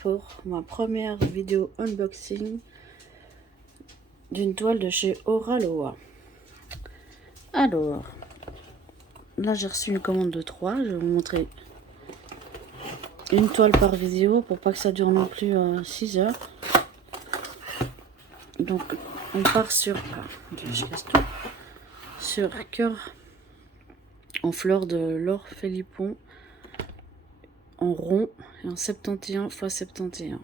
pour ma première vidéo unboxing d'une toile de chez Oraloa. Alors, là j'ai reçu une commande de 3. Je vais vous montrer une toile par vidéo pour pas que ça dure non plus 6 heures. Donc on part sur, je casse tout, sur cœur en fleurs de Laure Philippon en rond et en 71 x 71.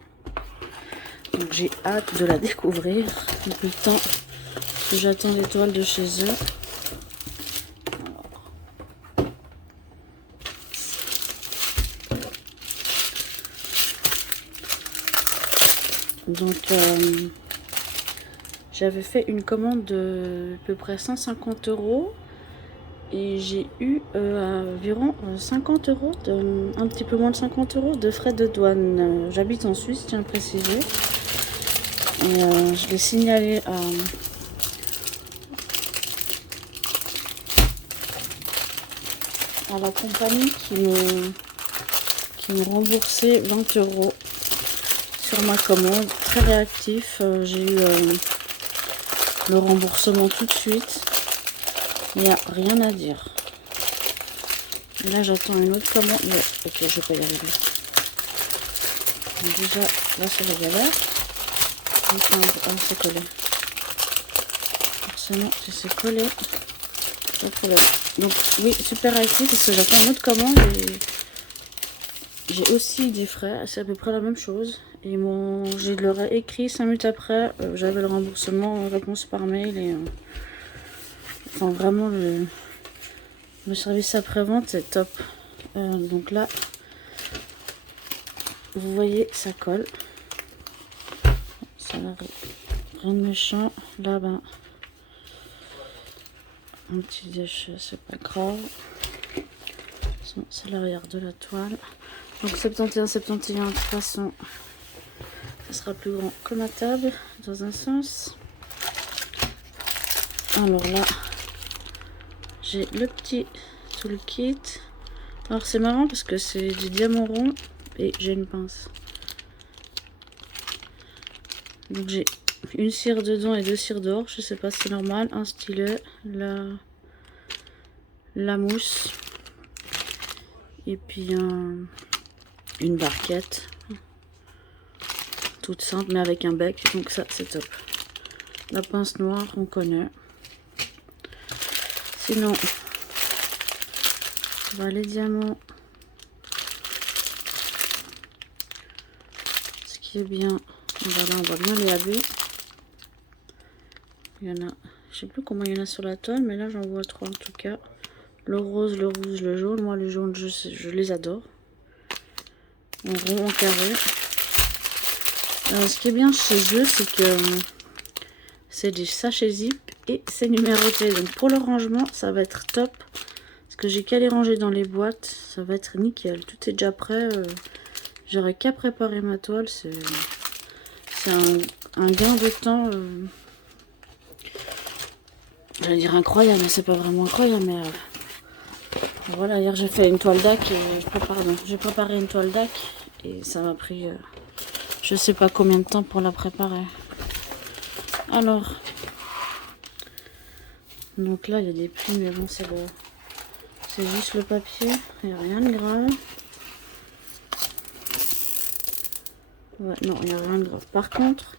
Donc j'ai hâte de la découvrir depuis le temps que j'attends les toiles de chez eux. Donc j'avais fait une commande de à peu près 150 € et j'ai eu environ 50 €, un petit peu moins de 50 € de frais de douane. J'habite en Suisse, tiens à préciser. Et je l'ai signalé à la compagnie qui me remboursait 20 € sur ma commande. Très réactif, j'ai eu le remboursement tout de suite. Il n'y a rien à dire. Et là j'attends une autre commande. Mais, ok, je vais pas y arriver. Donc déjà là c'est la galère. C'est collé. Forcément si c'est collé, pas de problème. Donc oui, super réactif parce que j'attends une autre commande et j'ai aussi des frais. C'est à peu près la même chose. Et j'ai leur ai écrit 5 minutes après, j'avais le remboursement, réponse par mail et enfin vraiment le service après-vente c'est top. Donc là vous voyez ça colle, ça n'a rien de méchant. Là ben un petit déchet, c'est pas grave. C'est l'arrière de la toile. Donc 71-71 de toute façon ça sera plus grand que ma table dans un sens. Alors là j'ai le petit toolkit. Alors c'est marrant parce que c'est du diamant rond et j'ai une pince. Donc j'ai une cire dedans et 2 cires d'or. Je sais pas si c'est normal. Un stylet, la mousse et puis une barquette toute simple mais avec un bec. Donc ça c'est top. La pince noire on connaît. Sinon les diamants, ce qui est bien, voilà, on voit bien les AB. Il y en a, je sais plus combien il y en a sur la toile, mais là j'en vois 3 en tout cas. Le rose, le rouge, le jaune. Moi le jaune je les adore. En rond, en carré. Ce qui est bien chez eux, c'est que c'est des sachets zip et c'est numéroté. Donc pour le rangement, ça va être top. Parce que j'ai qu'à les ranger dans les boîtes, ça va être nickel. Tout est déjà prêt. J'aurais qu'à préparer ma toile. C'est un gain de temps. J'allais dire incroyable, mais c'est pas vraiment incroyable. Mais voilà, hier j'ai fait une toile DAC. J'ai préparé une toile DAC et ça m'a pris je sais pas combien de temps pour la préparer. Alors, donc là il y a des plis, mais bon c'est juste le papier, il n'y a rien de grave. Ouais, non, il n'y a rien de grave. Par contre,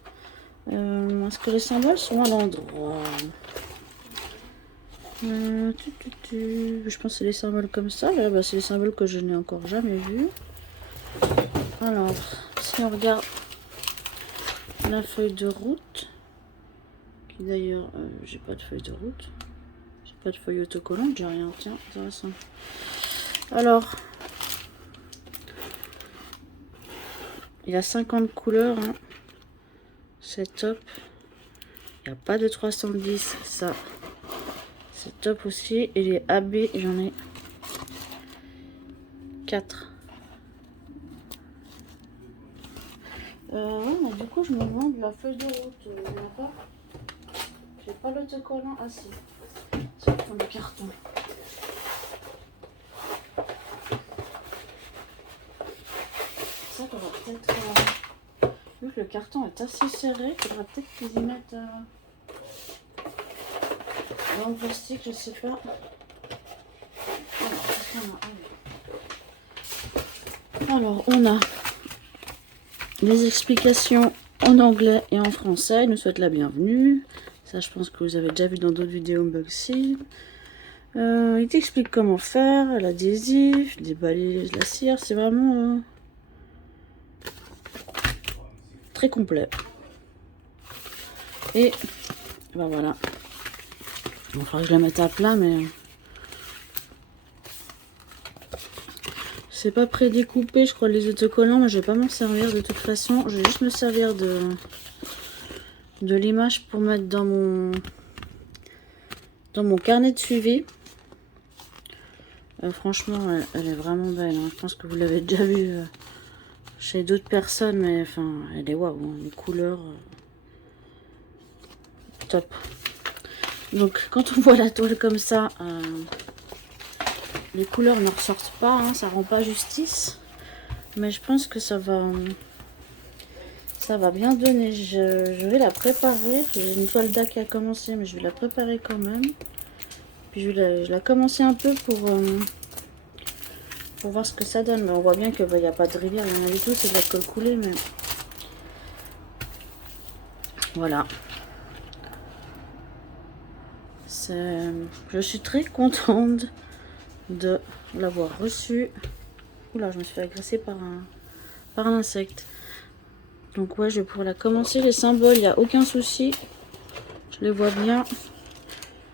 est-ce que les symboles sont à l'endroit? Je pense que c'est les symboles comme ça. Là, bah, c'est les symboles que je n'ai encore jamais vus. Alors, si on regarde la feuille de route, qui d'ailleurs, j'ai pas de feuille de route. J'ai pas de feuille autocollante, j'ai rien. Tiens, intéressant. Alors, il y a 50 couleurs, hein. C'est top. Il n'y a pas de 310, ça c'est top aussi. Et les AB, j'en ai 4. Ouais, mais du coup je me demande la feuille de route, il n'y en a pas. J'ai pas l'autocollant, ah si, c'est le fond du carton. ça, il faudra peut-être... vu que le carton est assez serré, il faudra peut-être qu'ils y mettent dans le plastique, je sais pas. Alors, on a les explications en anglais et en français. Ils nous souhaitent la bienvenue. Ça, je pense que vous avez déjà vu dans d'autres vidéos unboxing. Il t'explique comment faire, l'adhésif, déballer la cire. C'est vraiment très complet. Et ben voilà. Il faudra que je la mette à plat, mais c'est pas prédécoupé, je crois, les autocollants, mais je vais pas m'en servir de toute façon. Je vais juste me servir de l'image pour mettre dans mon carnet de suivi. Franchement, elle est vraiment belle. Hein. Je pense que vous l'avez déjà vue chez d'autres personnes, mais enfin, elle est waouh. Hein. Les couleurs, top. Donc, quand on voit la toile comme ça, les couleurs ne ressortent pas, hein, ça rend pas justice. Mais je pense que ça va bien donner. Je vais la préparer. J'ai une toile d'ac à commencer, mais je vais la préparer quand même. Puis je vais la commencer un peu pour voir ce que ça donne. Mais on voit bien qu'il n'y a pas de rivière, rien du tout, c'est de la colle coulée. Mais voilà. Je suis très contente de l'avoir reçu. Oula, je me suis fait agresser par un insecte. Donc ouais, je vais pouvoir la commencer. Les symboles, il n'y a aucun souci. Je les vois bien.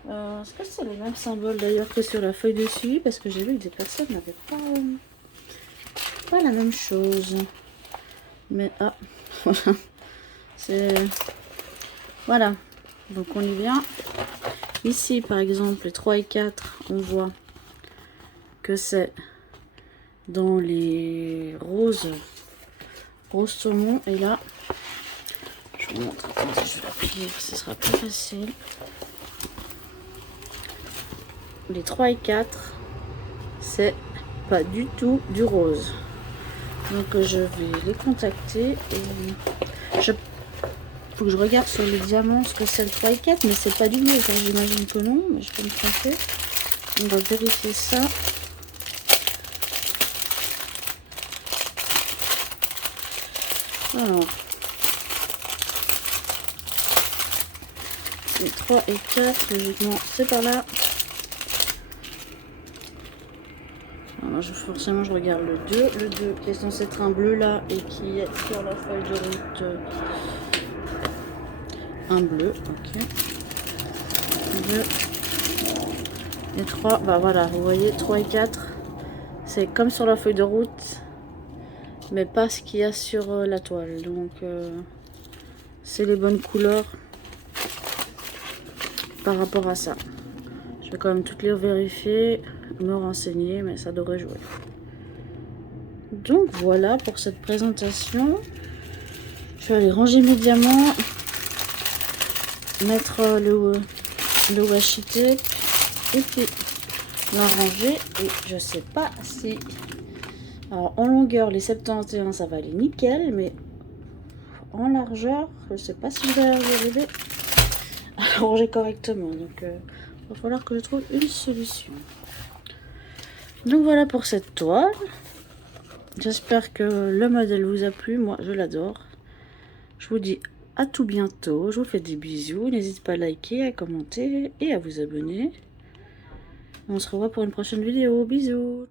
Est-ce que c'est les mêmes symboles d'ailleurs que sur la feuille de suivi? Parce que j'ai vu que des personnes n'avaient pas la même chose. Mais ah, voilà. Voilà. Donc on y vient. Ici par exemple, les 3 et 4, on voit que c'est dans les roses saumon. Et là, je vous montre. Attendez, je vais la plier, ce sera plus facile. Les 3 et 4, c'est pas du tout du rose. Donc je vais les contacter et faut que je regarde sur les diamants ce que c'est le 3 et 4, mais c'est pas du mauve. J'imagine que non, mais je peux me tromper. On va vérifier ça. Alors, les 3 et 4, logiquement, c'est par là. Alors, forcément, je regarde le 2. Le 2 qui est censé être un bleu là et qui est sur la feuille de route. Un bleu, ok. 2. Et 3, bah voilà, vous voyez, 3 et 4, c'est comme sur la feuille de route, mais pas ce qu'il y a sur la toile. Donc, c'est les bonnes couleurs par rapport à ça. Je vais quand même toutes les vérifier, me renseigner, mais ça devrait jouer. Donc voilà pour cette présentation. Je vais aller ranger mes diamants, mettre le washi tape et puis la ranger. Et je sais pas si... Alors en longueur, les 71, ça va aller nickel, mais en largeur, je sais pas si je vais arriver à ranger correctement. Donc il va falloir que je trouve une solution. Donc voilà pour cette toile. J'espère que le modèle vous a plu. Moi, je l'adore. Je vous dis à tout bientôt. Je vous fais des bisous. N'hésitez pas à liker, à commenter et à vous abonner. On se revoit pour une prochaine vidéo. Bisous.